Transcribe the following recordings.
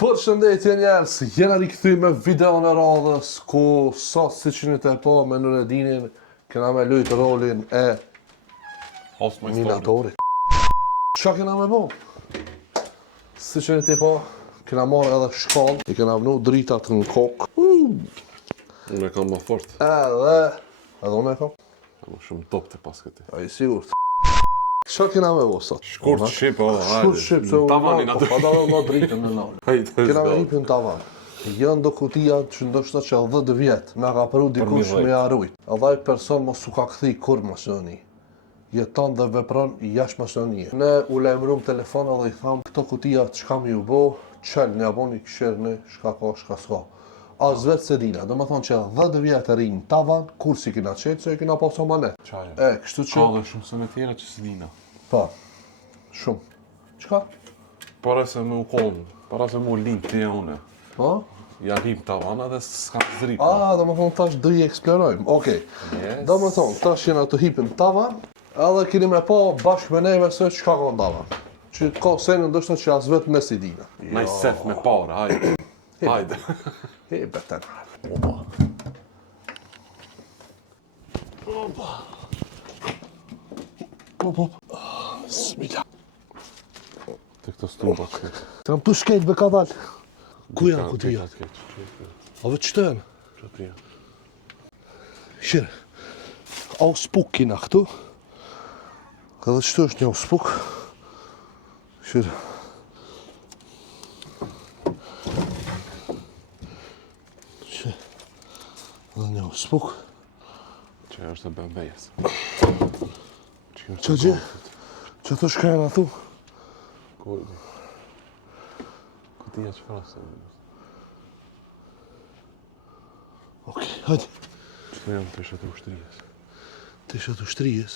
Përshëndetje njerëz, jena rikëthy me video në radhës ku sot si që një të po me Nureddinin kena me lujtë rolin e minatorit. Qa kena me bo? Si që një të po kena marrë edhe shkallë, i kena vënu dritat në kokë. Unë e kam më fort. Edhe unë e kam? Më shumë top të pas këti. A i sigurt. Qa kena me bo sot? Shkurt shqip, hajde. Shkurt shqip, se tavanin atë. Pa da në dritën në nalë. Kena me hipin tavan. Jënë do kutia që ndoshta që 10 vjetë me ka përru dikush me jarujt. Edhe ai person mos u ka këthi kur masioni. Jeton dhe vepron jashtë masionie. Ne u lajmërum telefon edhe i tham këto kutia çka më ju bo, qëll një aboni këshirëni, shka ka, shka s'ka. As vetë se dina, do më thonë që 10 vjetë rinë tavan, kur si kina qetë, se kina paso manet. Qaja. Kështu që... Ka dhe shumë së me tjera që si dina. Pa, shumë. Qka? Para se me u konë, para se me u linë të une. Pa? Ja hip tavana dhe s'ka zrip. Do më thonë tash do i eksplorojmë. Okej. Yes. Do më thonë, tash jena të hipim tavan, edhe keni me pa bashkë me neve se qka ka në tavan. Që ka senë ndoshta që as vetë me si dina. Na i sef me para, hajde. Hajde. He, beten. Opa. Smila. Të këto stupa që. Të kam tu shkejt be ka dalë. Ku janë kutia? A vetë qëtë janë? Që prija. Shire. Au spuk kina këtu. Ka dhe qëtu është një au spuk. Shire. Shire. Dhe një au spuk. Që është e BMW-jes. Që gjë? Që të shkajnë atu? Kujdi. Kutia që frasë. Okej, hajde. Qëto janë të shet ushtrijes. Të shet ushtrijes?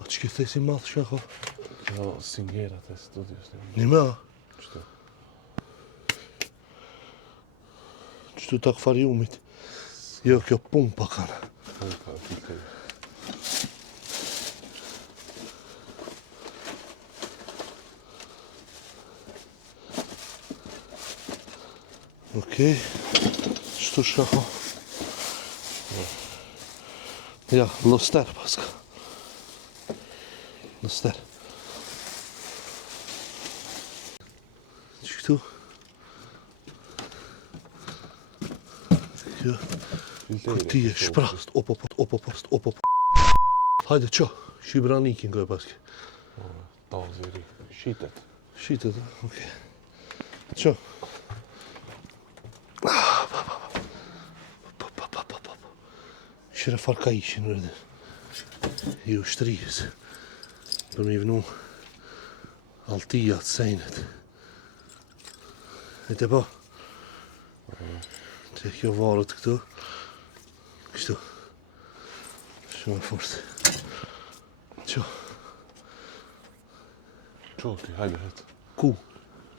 A që këtë thesi madhë shako? Kjo singerat e studios. Një me a? Qëto? Qëtu të akvariumit. Jo, kjo pumpa kanë. Ka pikej. Okej. Qëtu shako? Ja, loster paska. Loster. Që këtu? Kjo. Kutije, shprast, op. Hajde, qo, shibranikin goj paske. Ta ziri, shitet. Shitet, okej. Qo. Shire farka ishin rrëdhe. I ushtrijes. Për me i vënu altijat, sejnet. E të pa? Të kjo varët këtu. Kështu. Shumë fort. Qo. Qo ti, hajde het. Ku?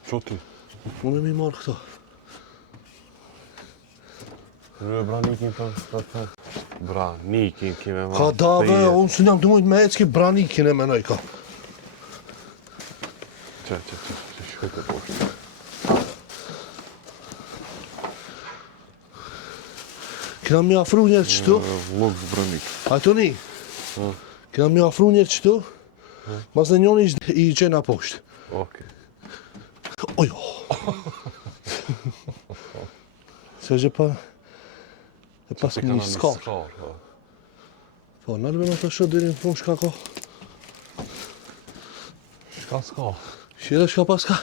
Qo ti. Unë e mi marrë këto. Branikin për Branikin kime marrë. Ka dave, unë së njëm të mujtë me ecki branikin e menoj ka. Që, shkoj të poshtë. Kena mi afru njerë qëtu? Lukës branik. A të një? Kena mi afru njerë qëtu? Mas dhe njoni i qena poshtë. Okej. Ojo! Se gjë pa... E pas një skar. Po, nërbe në të shëtë dhe një punë shka ko. Shka s'ka? Shire shka pas ka.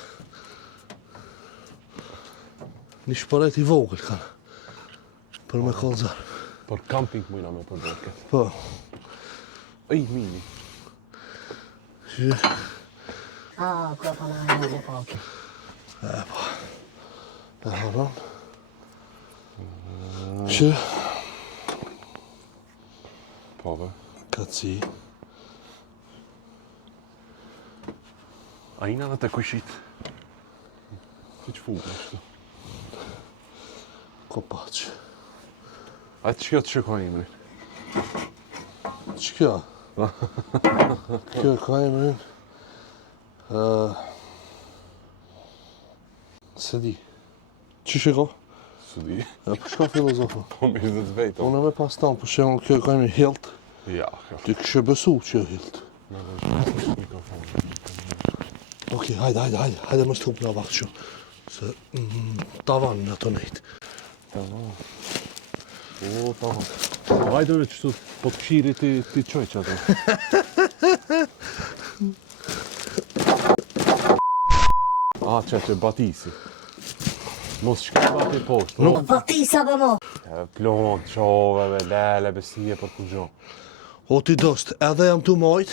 Një shpëret i vogël kanë. Për me kolzar. Për camping mujna me përbër këtë. Po. Ej, mini. Shire. Koja pa na e po. E po. E haron. Shire. Po, be. Kaci. A ina dhe të kushit. Si që funë është. Kopaq. A të shkjo të shkoj imrin. Që kjo? Kjo ka imrin. Se di. Që shiko? Se di. E për shka filozofo? Po me 20 vetë. Unë me pas tanë, për shemë kjo kemi hilt. Ja, kjo. Ti kështë besu që hilt. Me vazhdo mikrofon. Okej, hajde më stup nga vakë që. Se tavan në të nejtë. Tamam. O, tamam. Hajde me qështu, po të këshiri ti qoj që ato. Që batisi. Mos shka bati poshtë. Nuk. Batisa për mo. Plon, qove, lele, besie për të gjo. O ti dost, edhe jam të majt,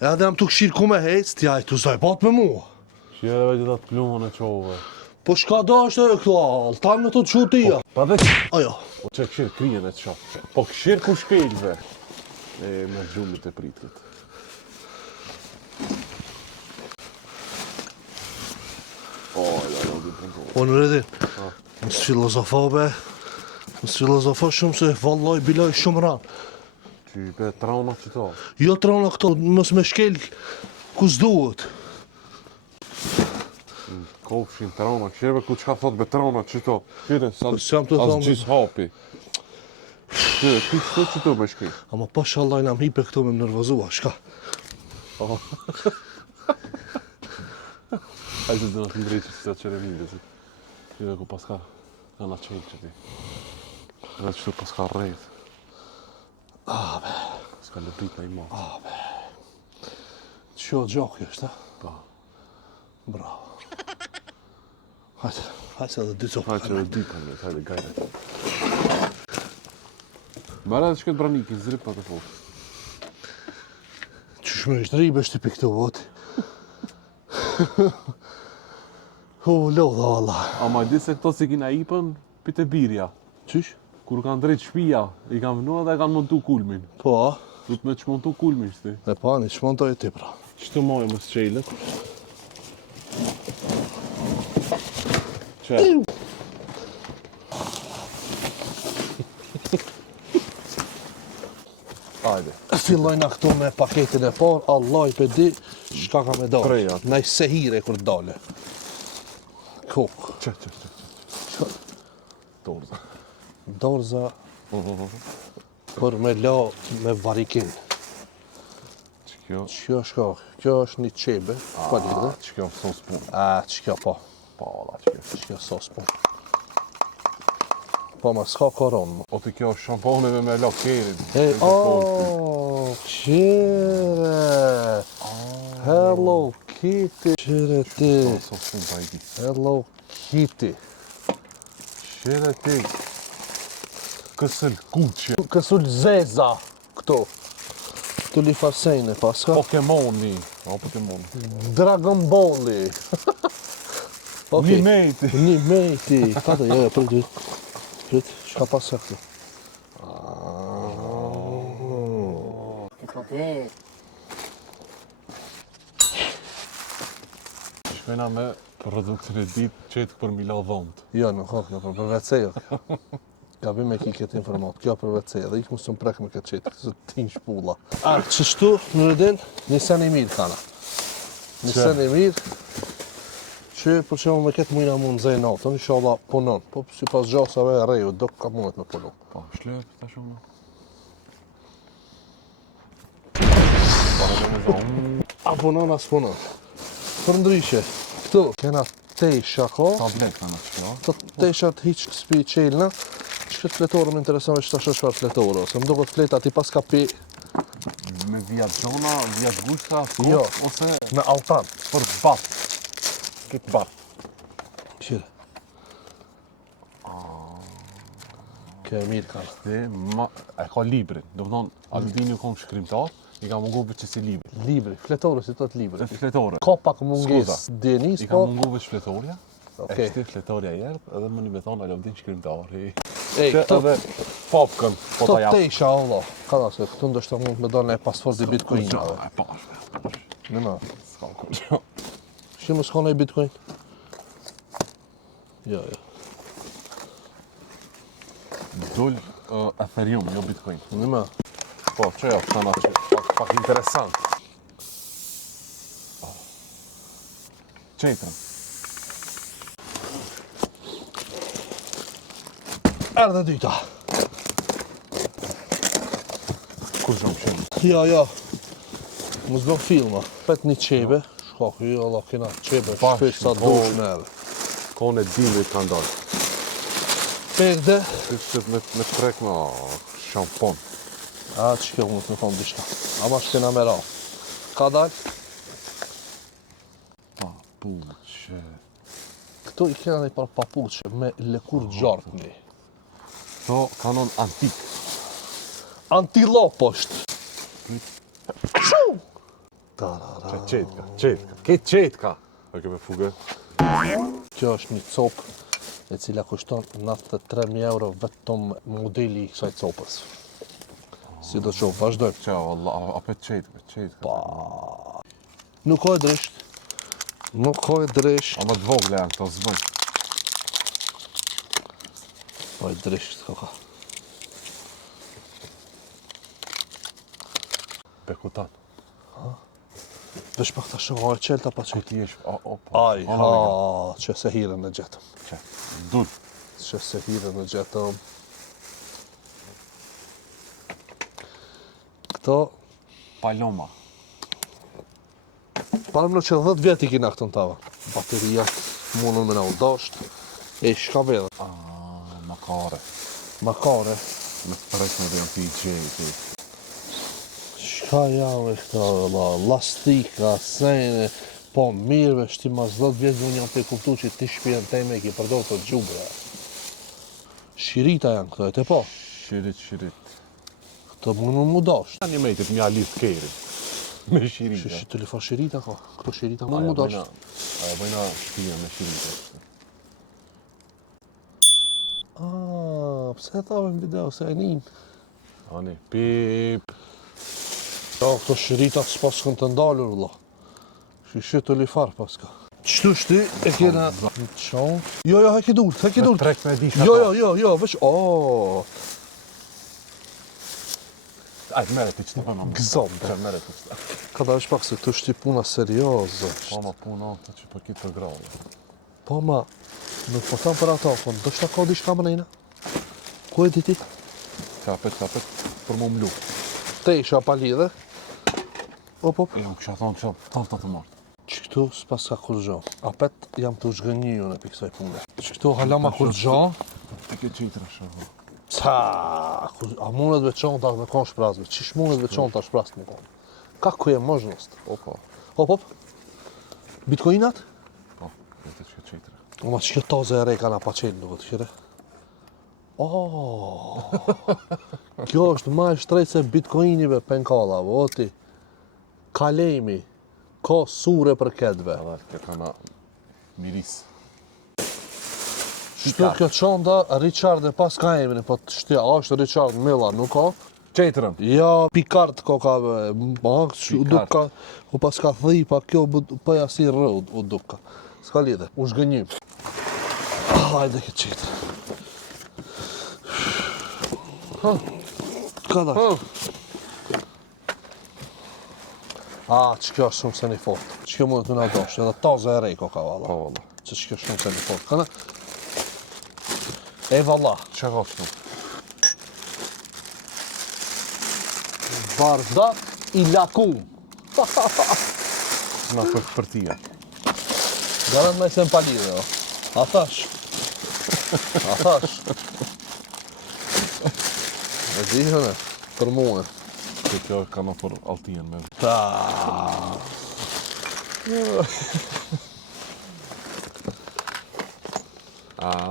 edhe jam të këshirë ku me hec, ti ajtë të zaj pat me mua. Që edhe vetë datë plon e qove. Po shka da është e këto alë, tanë me të të qutia. Pa dhe Ajo. Po që këshirë kryen e të shafë. Po këshirë ku shkelve. E me gjumit e pritit. O në redin, mësë filozofo be, mësë filozofo shumë se vallaj bilaj shumë ranë. Që be trauma që ta. Jo trona këto, mësë me shkel ku s'duhet. Kofshin trauma, këshirëve ku që ka thot be trauma që ta. Kire, sa s'jam të as thonë. gjys hapi. Kire, ti që ta me shkej. Ama pa shallaj nam hipe këto me më nervozua, shka? Hajde dhe në të ndrejtë që të qere vinde, si. Kire ku paska ka na qenë që ti. Dhe që tu paska rejt. Be. Ska lëprit na i matë. Qo gjakë është, ha? Pa. Bravo. Hajde se edhe dy copë. Hajde që dhe dy për me, hajde gajde. Bara edhe që këtë branikin, zrip pa të fort. Qysh me është ribe shti për këto voti. Lodha valla. Ama di se këto si kina ipën, pite birja. Qysh? Kur kanë drejt shpia, i kanë vënua dhe kanë montu kulmin. Po, a? Du të me që montu kulmin, shti. E pa, një shmontoj e ti pra. Qëtë mojë më s'qejlet? Që? Hajde. Fillojna këtu me paketin e parë, Allah i pedi, shka ka me dalë. Preja. Nej se hire kur dale. Kokë. Që. Dorza. Dorza për me la me varikin. Që kjo? Kjo është ka, kjo është një qebe, pa lidhe. Që kjo sos pun. Që kjo po, Pala që kjo. që kjo sos po. Po ma s'ka koron mo. O të kjo shamponeve me lokerin. Qire! Hello Kitty! Qire ti! Sos pun pa i di. Hello Kitty! Qire ti. Kësël kuqe. Kësull zeza këto. Këtu li farsejnë paska. Pokemoni. O Pokemon. Dragon Balli. Një mejti. Një mejti. Tate, jo, prit, shka pasë këtu. Po te. Shkojna me produktin e ditë qetë për mila dhomët. Jo, nuk ka kjo, për vecejo. Gabim e ki këtë informat, kjo për vecejo, dhe ikë mu së më prek me këtë qetë, se t'in shpulla. Qështu, në rëdin, një sen i mirë kana. Një sen i mirë, që për që me këtë mujna mund nëzej natën, inshallah punon, po si pas gjasave e reju, do ka mundet me punon. Po, shlep, ta shumë. A punon, as punon. Për ndryshe, këtu, kena tesha ko, Tablet ka në që kjo. të teshat hiq s'pi qelna, që këtë fletorë më intereson veç të shëshfar fletorë, se më do këtë fleta ti pas ka pi Me vjat gjona, vjat gushta, skop, Jo. ose me altan. për bat. Këtë bat. Qire. Kjo e mirë kanë. Dhe e ka librin, do më thonë, Albini u kom shkrimtar, i ka mungu për që si libri. Libri, fletorë si të të libri. Dhe fletore. Ka pak munges Skuza. denis, I ka po. mungu për fletorja, Okej. e shti fletorja jert, edhe më një me thonë Albini shkrimtari. Ej, Që këto, edhe popkën, po këto ta japë. tesha, Allah. Ka da se, këtu ndështë mund me dalë në pasfort i bitcoinave. E pash, Në ma. s'ka kur gjo. Shimë s'ka në i bitcoin? Jo. Dull Ethereum, jo Bitcoin. Në ma. Po, që jo, të që pak interesant. Qetërën. Erdhe dyta. Kur shumë shumë? Ja. Mos do filma. Pet një qebe. Shka kjo, Allah, kena qebe. Shpesh sa dush me edhe. Kone dimrit ka ndalë. Pekde. Me trek me shampon. A, që kjo mund të më thonë dishka. Ama shkena me ra. Ka dal? Papuqe. Këto i kena një par papuqe me lëkur gjartë një. To kanon antik. Antilop është. Qetka. Ke qetka. A ke me fugë? Kjo është një copë e cila kushton 93.000 euro vetëm modeli i kësaj copës. Si do qovë, vazhdojmë. Qa, Allah, apet qetka. Nuk ka e drisht. Nuk ka e drisht. Ama të vogle janë këto zbën. Pa e drisht, ka. Bekutan. Vesh pak të shumë, a e qelta pa Ku qelta. ti jesh? Aj, që se hirën në gjetëm. Qa, dul. Që se hirën në gjetëm. Këto, Paloma. parëm në që 10 vjet i kina këtën tava. Baterijat, mundën me na u dasht. E shka vedhe. Makare. Makare. Me të prekme dhe janë pi i gjejti. Shka janë e këta, lastika, sene, po mirëve, shti mas 10 vjetë unë jam të kuptu që ti shpijen teme e ki përdor të gjubra. Shirita janë këto, e te po? Shirit. Këto mundën mu dasht. Një mejtit mja list kejri. Me shirita. Që të lifa shirita ka, këto shirita mundën mu dasht. Aja bëjna shpija me shirita. Pse e thave në video, se e nin? Ani, pip. Ja, këto shiritat s'pas kënë të ndalur, vëlla. Shishe të lifar paska. Qëtu shti e kena në qonë. Jo, heki durt. Me trek me di shaka. Jo, veç, Ajtë mere ti qëtë përna. Gëzom, Që mere ti qëtë. ka da veç pak se këtu shti puna serioze. Po ma puna të që për kitë të grave. Po ma, nuk po tham për ato, po ndoshta ka diçka më nejna. Ku e di ti? Kapet, për mu mlu. Te isha pa lidhe. Op. E unë kësha thonë që talta të martë. Që këtu s'pas ka kur gjo. Apet jam të zhgënjiju në pikësaj pune. Që këtu hala ma kur gjo. Ti ke qitra shëho. Ca, a mundet veçon ta me kon shprazme? Qish mundet veçon ta shprazme me kon? Kako je možnost? Opa. Op. Bitcoinat? Po, e ti që ke qitra. Ma që kjo toze e reka na pa qenë duke të qire. Kjo është ma e shtrejt se bitcoinive penkalla, voti. Kalemi, ka sure për kedve. Edhe, kjo ka na miris. Shtu kjo qonda, Richard e pas ka emrin, po të shtja, është Richard Milla, nuk ka? Qetrën. Ja, Picard ko ka, duk ka, u pas ka thipa, kjo pëja si rrë u duk ka. Ska lidhe, u shgënjim. Hajde këtë qitë. Ka da? Që kjo është shumë se një fort. Që kjo mund të nga doshtë, edhe taze e rej ko ka valla. Po, valla. Që kjo shumë se një fort. Këna? E valla. Që ka shumë? Bardak i lakum. Na për tia. Garant me se më palide, jo. A thash. E dihën e, për muë. Kjo ka na për altien me.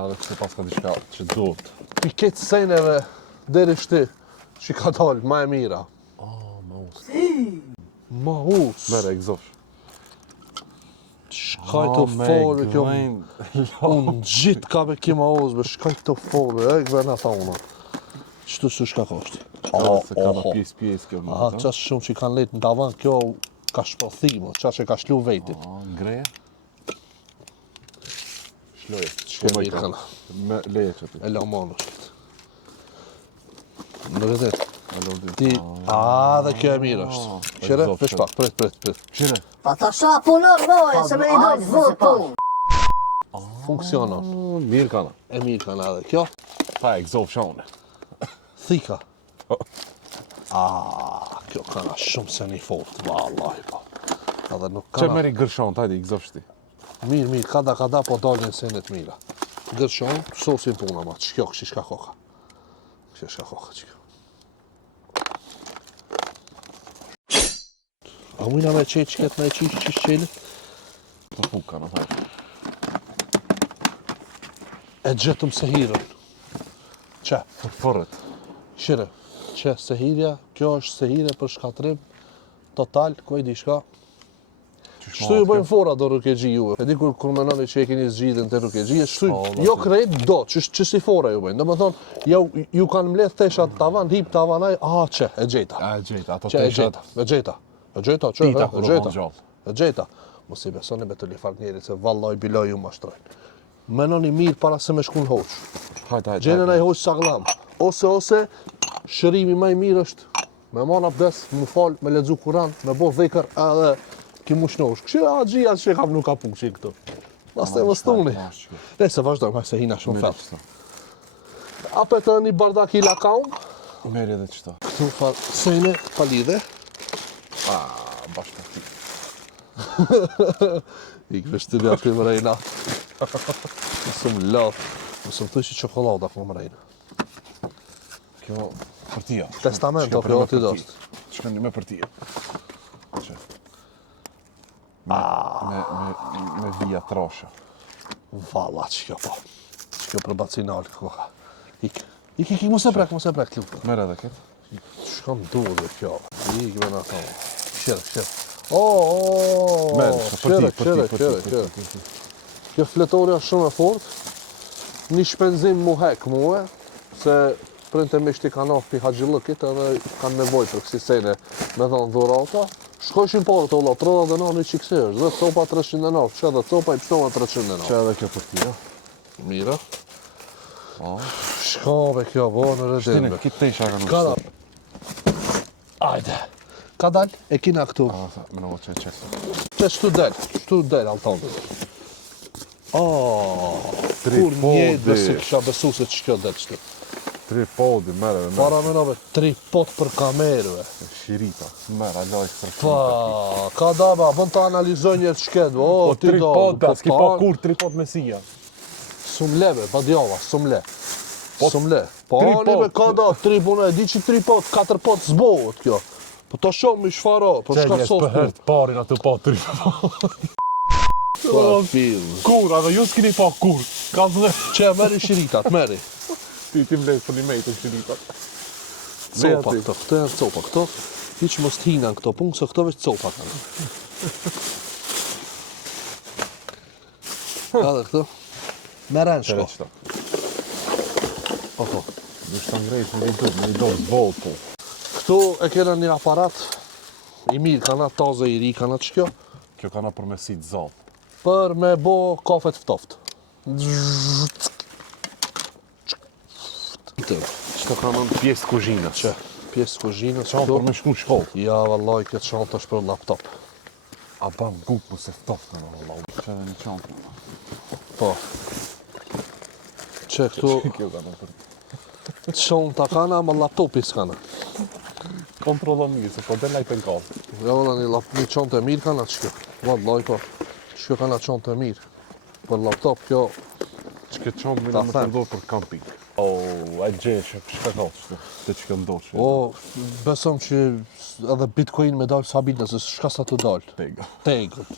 Dhe këse pas ka diçka që duhet. Piket seneve deri shti, që ka dalë, ma e mira. Maus. Maus. Mere, egzosh. Shkaj të folë, kjo unë gjitë ka me ki maus, be shkaj të folë, e këve në tha unë. Qëtu së shka koshti? Se ka na pjesë kjo. Aha, qasë shumë që i kanë letë në tavan, kjo ka shpëthimo, qasë që ka shlu vejtit. Ngreje? Shloje. Shke mirë këna. Me leje që ti. E la manë është. Në vëzit. Ti, dhe kjo e mirë është. Qire, veç pak, prit. Qire. Pa ta sha punor moje, se me një do vot pun. Funksionon. Mirë kana. E mirë kanë edhe kjo. Tha e gëzov shone. Thika. Kjo kana shumë se një fort, vallahi po. Edhe nuk Që kana... meri gërshon, hajde i gëzov shti. Mirë, kada po dalin senet mira. Gërshon, sosin puna ma, që kjo kështë shka koka. Kështë shka koka që kjo. A mujna me qetë që ketë me qish qelit? Të fuka në thajtë. E gjetëm se hirën. Që? Fërët. Shire, që sehirja, kjo është sehirje për shkatrim total, ku e di shka. Shtu ju bëjmë fora do rukegji juve. E di kur menoni që e keni zgjidhën të rukegji, shtu jo krejt do, që si fora ju bëjmë. Do më thonë, ju kanë mledh teshat tavan, hip tavanaj, që, e gjeta. E gjeta, ato Që e teshat. gjeta, që, Tita kur u thonë gjallë. e gjeta. Mos i besoni me të lifak njerit se vallaj bilaj ju mashtrojnë. Menoni mirë para se me shku në hoqë. Hajde. Gjenën ai hoqë saglam. Ose, shërimi më i mirë është me marr abdes, më fal, me lexu Kur'an, me bo dhikr edhe ki mu shnosh. Kështu xhia që kam nuk ka punë këtu. Pastaj mos tuni. Nëse vazhdojmë se hina shumë fat. Apet një bardaki lakaum, Meri edhe qëta. këtu sejne palidhe. Bashkë të ti. I kështë të aty më rejna. Mësëm latë. Mësëm thuj që qokolada ku më rejna. Kjo për tia. Testamento, Shka kjo për ti me dost. Shka një me për tia. Që. Me vija trosha. Valla që kjo po. Që kjo për bacinali koha. Ik, mos e prek, lutë. Mere edhe këtë. Shka më duhe kjo. Ik me në thonë. Qire. Mere, për ti. Kjo fletorja shumë e fort. Një shpenzim mu hek muhe, se printe me shti kanaf pi haqillëkit edhe kanë nevoj për kësi sene me thonë dhurata. Shkojshin parë të ola, 39 që kësi është, dhe copa 309, që edhe copa i pështova 309. Që edhe kjo për tia. Mira. Shkove kjo, bo në Shtine, redime. kitë tesha ka në Ka dal. Ajde. Ka dal, e kina këtu. Me në që e qekë. Që shtu del, alton. Kur njët besi kësha besu se që kjo del qëtu. Tripodi, mere. Para menove, 3 pot për kamerëve. Shirita, mere, alo e këtër Pa, ka daba, bën të analizoj njërë qket, Po tripoda, s'ki pa kur tripod mesia. Sum leve, pa djava, sum le. Sum le. Po, tripod. anime ka da, 3 pune, di që 3 pot, 4 pot zbohet kjo. Po të shumë i shfaro, po shka sos kur. parin atë pa tripod. Pa, film. Kur, edhe ju s'kini pa kur. Ka dhe. Që, meri shiritat, meri. Ti mlejt për një mejtë në shirita. Copa këto, këto janë copa, këto hiq mos t'hinan këto punë, se këto veç copa kanë. Ka dhe këto, meren shko. Po. Du shtë ngrejt në i do zbolt po. Këtu e kena një aparat, i mirë kana, taze i ri kana që kjo, Kjo kana për me si të zalë. për me bo kafe të ftoft. Qëto kana në pjesë kuzhinës. Që, pjesë kuzhinës Qanë për me shku në shkollë. Ja, vallaj, këtë shantë është për laptop. A bam gukë mu se ftoftë në vëllau. Që edhe një qanë. Po. Që këtu, Kjo kana për shanta kana, ma laptopi s'kana. kontrolon mirë, se po dhe lajtë në kallë. Ja, valla, një qantë e mirë kana që kjo. Vallaj, po. Që kana qantë e mirë. Për laptop, kjo, Që këtë qanë Ta më them. përdojë për camping. E gjeshë, shka ka qështë, të që ka ndoshë. besom që edhe Bitcoin me dalë sabit nëse shka sa të dalë. Tega. Tegët.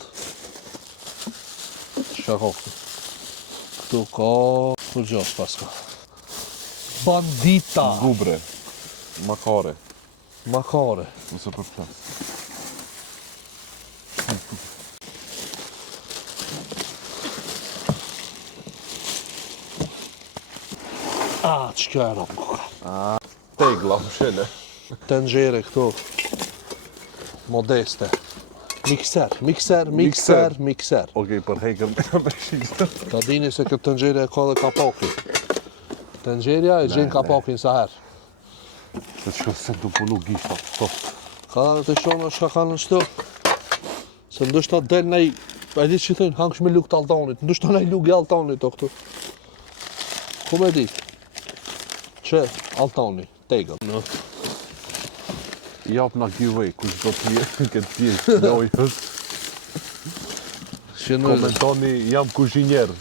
Shka ka këtu? Këtu ka... Kur gjosh pas ka? Bandita! Gubre, makare, Makare. nëse për flasë. Që kjo e rëmë kuka. Tegla, mshele. Tengjere këtu. Modeste. Mikser. Okej, për hejkër me shikë. Ta dini se këtë tengjere e ka dhe kapakin. Tengjerja e gjenë kapakin sa herë. Të që se të punu gishta. Ka dhe të shonë shka kanë në shtu. Se ndështë ta del nej... A di që thënë, hangsh me luk të altanit. Ndështë ta nej luk i altanit o këtu. Ku me di? Që Altoni, tegëll. Jap na giveaway, kush do të jetë këtë pjesë lojës. Që në Komentoni jam kuzhinier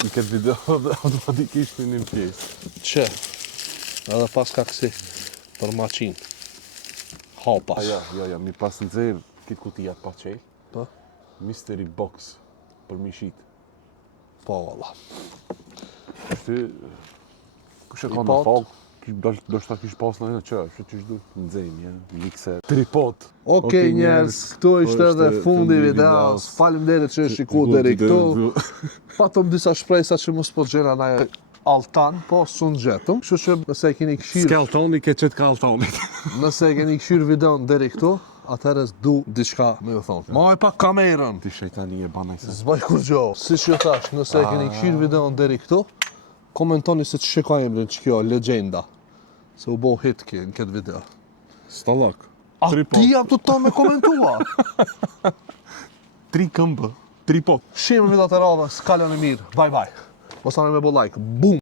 në këtë video dhe automatikisht një pjesë. që edhe pas ka kësi për maqin. Hapas. Ja, mi pas nxerr këtë kutija pa qelë. Po? Mystery box për mishit. Po, valla. Shty, kush e ka në pot. fag, do shta kish pas në që që du nxejmë, ja, mikser. Tripod. Okej njerës, këtu ishte edhe fundi videos. Faleminderit që shiku deri këtu. Patëm disa shpresa që mos po gjena na Altan, po sun gjetëm. Kështu që nëse e keni këshirë, S'kaltoni ke qëtë ka altonit. nëse e keni këshirë videon deri këtu, atëherë du diçka me ju thonë. Ma e pak kamerën. Ti shejtani e banaj se. Zbaj kur gjo. Si që thash, nëse e keni këshirë videon deri këtu, komentoni se që ka emrin që kjo, legenda. Se u bo hit në këtë video. Stallak. A ti jam të ta me komentua? 3 këmbë, tripod. Shimë video të radhës, kalon e mirë, bye bye. Mos tani me bo like, boom!